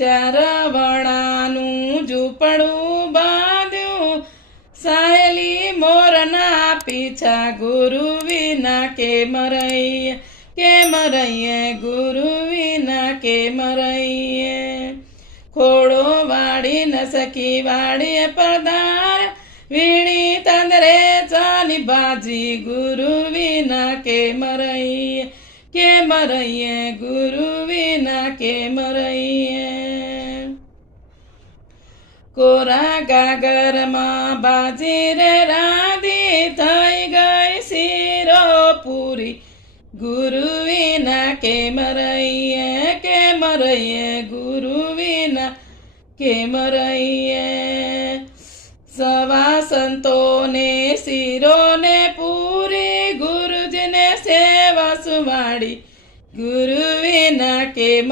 ચાર વણાનું ઝૂંપડું બાંધ્યું, સાહેલી મોરના પીછા ગુરુ વિના કેમ રહીએ ગુરુ વિના કેમ રહીએ. ખોડો વાળી ન સખી વાળીએ પધાર, વીણી તંદરે ચાની ભાજી ગુરુ વિના કેમ રહીએ ગુરુ વિના કેમ રહીએ. કોરા ગાગરમાં બાજી રે રાધી, થઈ ગઈ શીરો પૂરી ગુરુ વિના કેમ રહીએ ગુરુ વિના કેમ રહીએ. સવા સંતોને શીરોને પૂરી, ગુરુજીને સેવા સુવાડી ગુરુ વિના કેમ